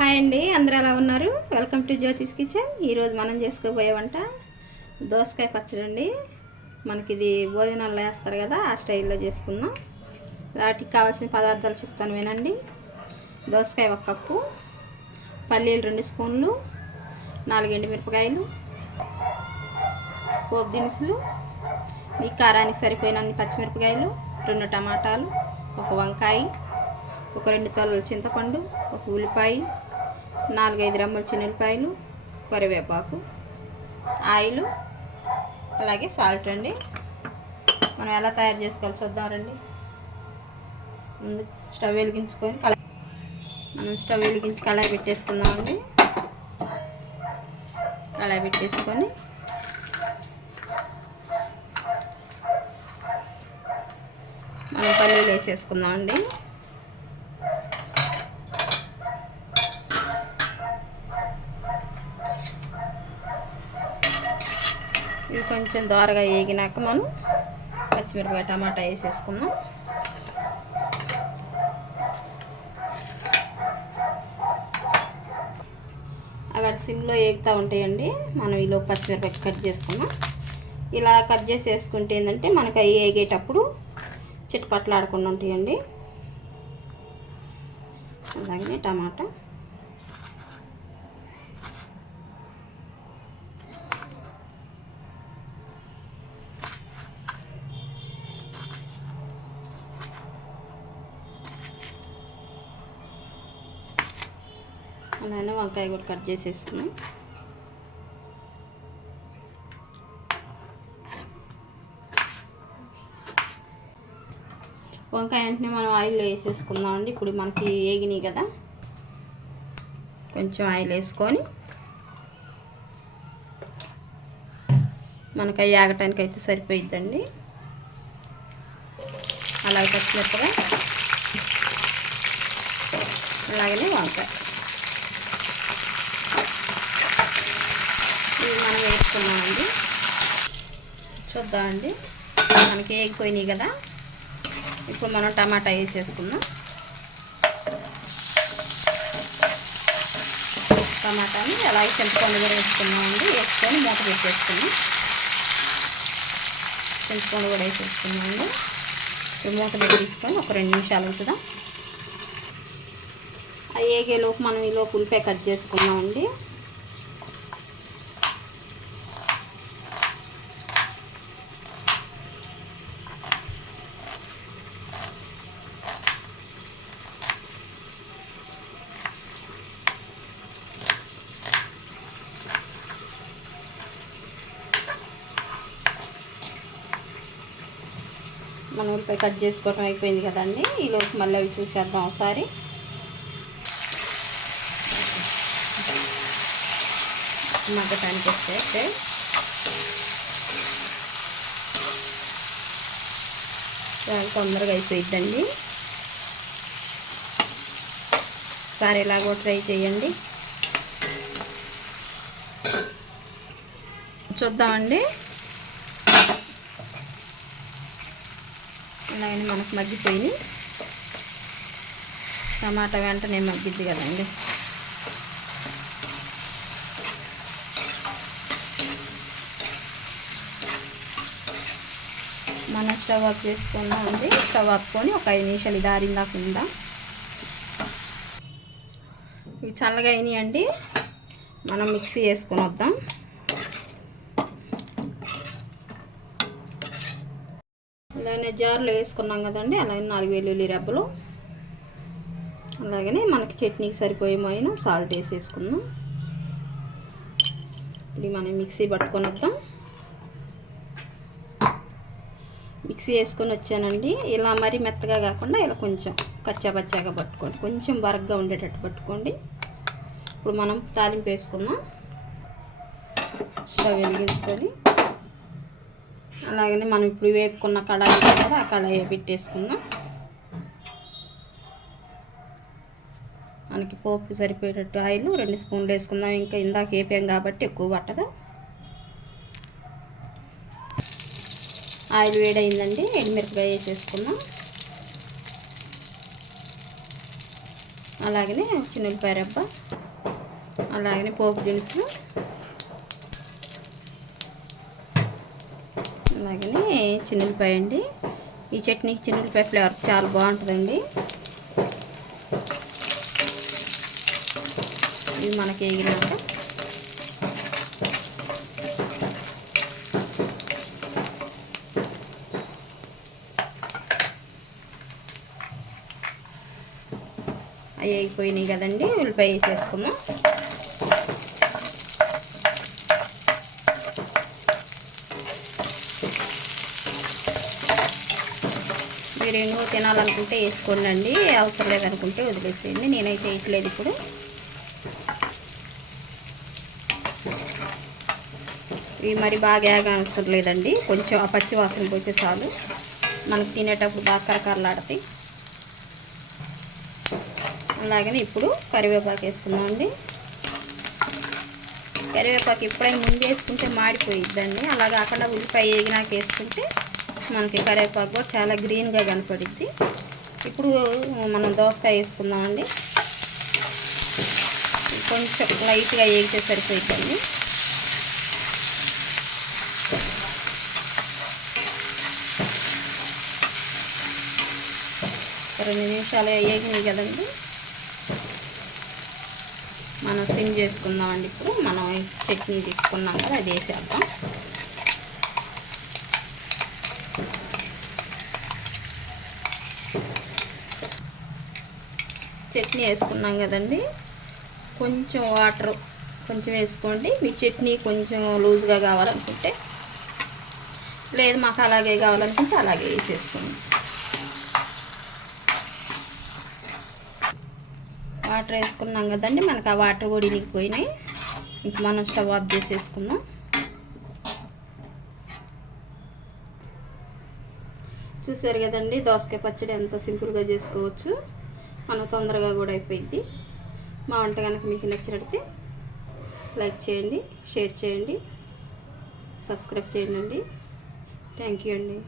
Hi అండి, అందరూ ఎలా ఉన్నారు? Welcome to జ్యోతిస్ kitchen. ఈరోజు మనం చేసుకోబోయే వంట దోసకాయ పచ్చడి అండి. మనకి ఇది భోజనాల్లో వేస్తారు కదా, ఆ స్టైల్లో చేసుకుందాం. వాటికి కావాల్సిన పదార్థాలు చెప్తాను వినండి. దోసకాయ 1 కప్పు, పల్లీలు 2 స్పూన్లు, 4 ఎండుమిరపకాయలు, పోపు దినుసులు, మీ కారానికి సరిపోయినన్ని పచ్చిమిరపకాయలు, 2 టమాటాలు, 1 వంకాయ, ఒక 2 తొలల చింతపండు, 1 ఉల్లిపాయ, 4-5 రెమ్మల చిన్నులపాయలు, కరివేపాకు, ఆయిల్, అలాగే సాల్ట్ అండి. మనం ఎలా తయారు చేసుకోవాలో చూద్దాం రండి. ముందు స్టవ్ వెలిగించుకొని స్టవ్ వెలిగించి కళాయి పెట్టేసుకుందామండి. కళాయి పెట్టేసుకొని మనం పల్లీలు వేసేసుకుందామండి. ఇవి కొంచెం దోరగా వేగినాక మనం పచ్చిమిరపకాయ టమాటా వేసేసుకుందాం. అవి సిమ్లో వేగుతూ ఉంటాయండి. మనం ఈలో పచ్చిమిరపకాయ కట్ చేసుకున్నాం. ఇలా కట్ చేసి వేసుకుంటే ఏంటంటే మనకు అవి వేగేటప్పుడు చిటపట్లాడకుండా ఉంటాయండి. అలాగే టమాటా, అలానే వంకాయ కూడా కట్ చేసేసుకున్నాం. వంకాయ వెంటనే మనం ఆయిల్లో వేసేసుకుందామండి. ఇప్పుడు మనకి వేగినాయి కదా, కొంచెం ఆయిల్ వేసుకొని మనకి అవి ఆగటానికి అయితే సరిపోయిద్దండి. అలాగే పచ్చిమిరపకాయ, అలాగనే వంకాయ ఇవి మనం వేసుకున్నామండి. చూద్దామండి, మనకి వేగిపోయినాయి కదా. ఇప్పుడు మనం టమాటా వేసేసుకుందాం. టమాటాని అలాగే చింతపండు కూడా వేసుకున్నామండి. వేసుకొని మూత పెట్టేసుకున్నాం. చింతపండు కూడా వేసేసుకున్నామండి. ఇప్పుడు మూత పెట్టి తీసుకొని ఒక 2 నిమిషాలు ఉంచుదాం. ఆ వేగేలోపు మనం ఈలోపు ఉల్లిపాయ కట్ చేసుకున్నామండి. మనం ఉల్లిపాయ కట్ చేసుకోవటం అయిపోయింది కదండి. ఈలోపు మళ్ళీ అవి చూసేద్దాం ఒకసారి. మగ్గటానికి వస్తే చాలా తొందరగా అయిపోయిద్దండి. ఒకసారి ఇలా కూడా ట్రై చేయండి. చూద్దామండి. అలాగని మనకు మగ్గిపోయి టమాటా వెంటనే మగ్గిద్ది కదండి. మనం స్టవ్ ఆఫ్ చేసుకున్నామండి. స్టవ్ ఆపుకొని ఒక 5 నిమిషాలు ఇది ఆరిందాకుండా. ఇవి చల్లగా అయినాయండి. మనం మిక్సీ వేసుకొని వద్దాం. అలాగే జార్లో వేసుకున్నాం కదండి. అలాగే 4 వెల్లుల్లి రెబ్బలు, అలాగనే మనకి చట్నీకి సరిపోయే మోయిన సాల్ట్ వేసేసుకున్నాం. ఇది మనం మిక్సీ పట్టుకొని వద్దాం. మిక్సీ వేసుకొని వచ్చానండి. ఇలా మరీ మెత్తగా కాకుండా ఇలా కొంచెం కచ్చాపచ్చాగా పట్టుకోండి, కొంచెం బరగ్గా ఉండేటట్టు పట్టుకోండి. ఇప్పుడు మనం తాలింపు వేసుకుందాం. స్టవ్ వెలిగించుకొని అలాగనే మనం ఇప్పుడు వేపుకున్న కడాయి కదా, ఆ కడాయి పెట్టేసుకుందాం. మనకి పోపు సరిపోయేటట్టు ఆయిల్ 2 స్పూన్లు వేసుకుందాం. ఇంకా ఇందాక వేపాం కాబట్టి ఎక్కువ పట్టదు. ఆయిల్ వేడైందండి. ఎండుమిరపకాయ వేసేసుకుందాం. అలాగనే చిన్నులపాయ రబ్బ, అలాగనే పోపు దినుసులు, అలాగనే చిన్నులపాయ అండి. ఈ చట్నీకి చిన్నులపాయ ఫ్లేవర్ చాలా బాగుంటుందండి. ఇది మనకి వేగినాక అవి అయిపోయినాయి కదండి, ఉల్లిపాయ వేసేసుకున్నాం. మీరు ఎన్నో తినాలనుకుంటే వేసుకోండి, అవసరం లేదనుకుంటే వదిలేసేయండి. నేనైతే వేయట్లేదు ఇప్పుడు. ఇవి మరి బాగా అవసరం లేదండి, కొంచెం ఆ పచ్చి వాసన పోతే చాలు. మనకు తినేటప్పుడు బాగా కరకరలాడతాయి. అలాగనే ఇప్పుడు కరివేపాకు వేసుకుందామండి. కరివేపాకు ఎప్పుడైనా ముందు వేసుకుంటే మాడిపోయిద్దండి. అలా కాకుండా ఉల్లిపాయ వేగినాక వేసుకుంటే మనకి కరివేపాకు కూడా చాలా గ్రీన్గా కనపడిద్ది. ఇప్పుడు మనం దోసకాయ వేసుకుందామండి. కొంచెం లైట్గా వేగితే సరిపోయిద్దండి. రెండు నిమిషాలు వేగినాయి కదండి, మనం సిమ్ చేసుకుందామండి. ఇప్పుడు మనం చట్నీ తీసుకున్నాం కదా, అది వేసేద్దాం. చట్నీ వేసుకున్నాం కదండి, కొంచెం వాటర్ కొంచెం వేసుకోండి. మీ చట్నీ కొంచెం లూజ్గా కావాలనుకుంటే, లేదు మాకు అలాగే కావాలనుకుంటే అలాగే వేసేసుకోండి. వాటర్ వేసుకున్నాం కదండి, మనకు ఆ వాటర్ కూడా ఇనిగిపోయినాయి. ఇంక మనం స్టవ్ ఆఫ్ చేసేసుకుందాం. చూసారు కదండి, దోసకాయ పచ్చడి ఎంత సింపుల్గా చేసుకోవచ్చు. మనం తొందరగా కూడా అయిపోయింది. మా వంట కనుక మీకు నచ్చినట్లయితే లైక్ చేయండి, షేర్ చేయండి, సబ్స్క్రైబ్ చేయండి. థ్యాంక్ యూ అండి.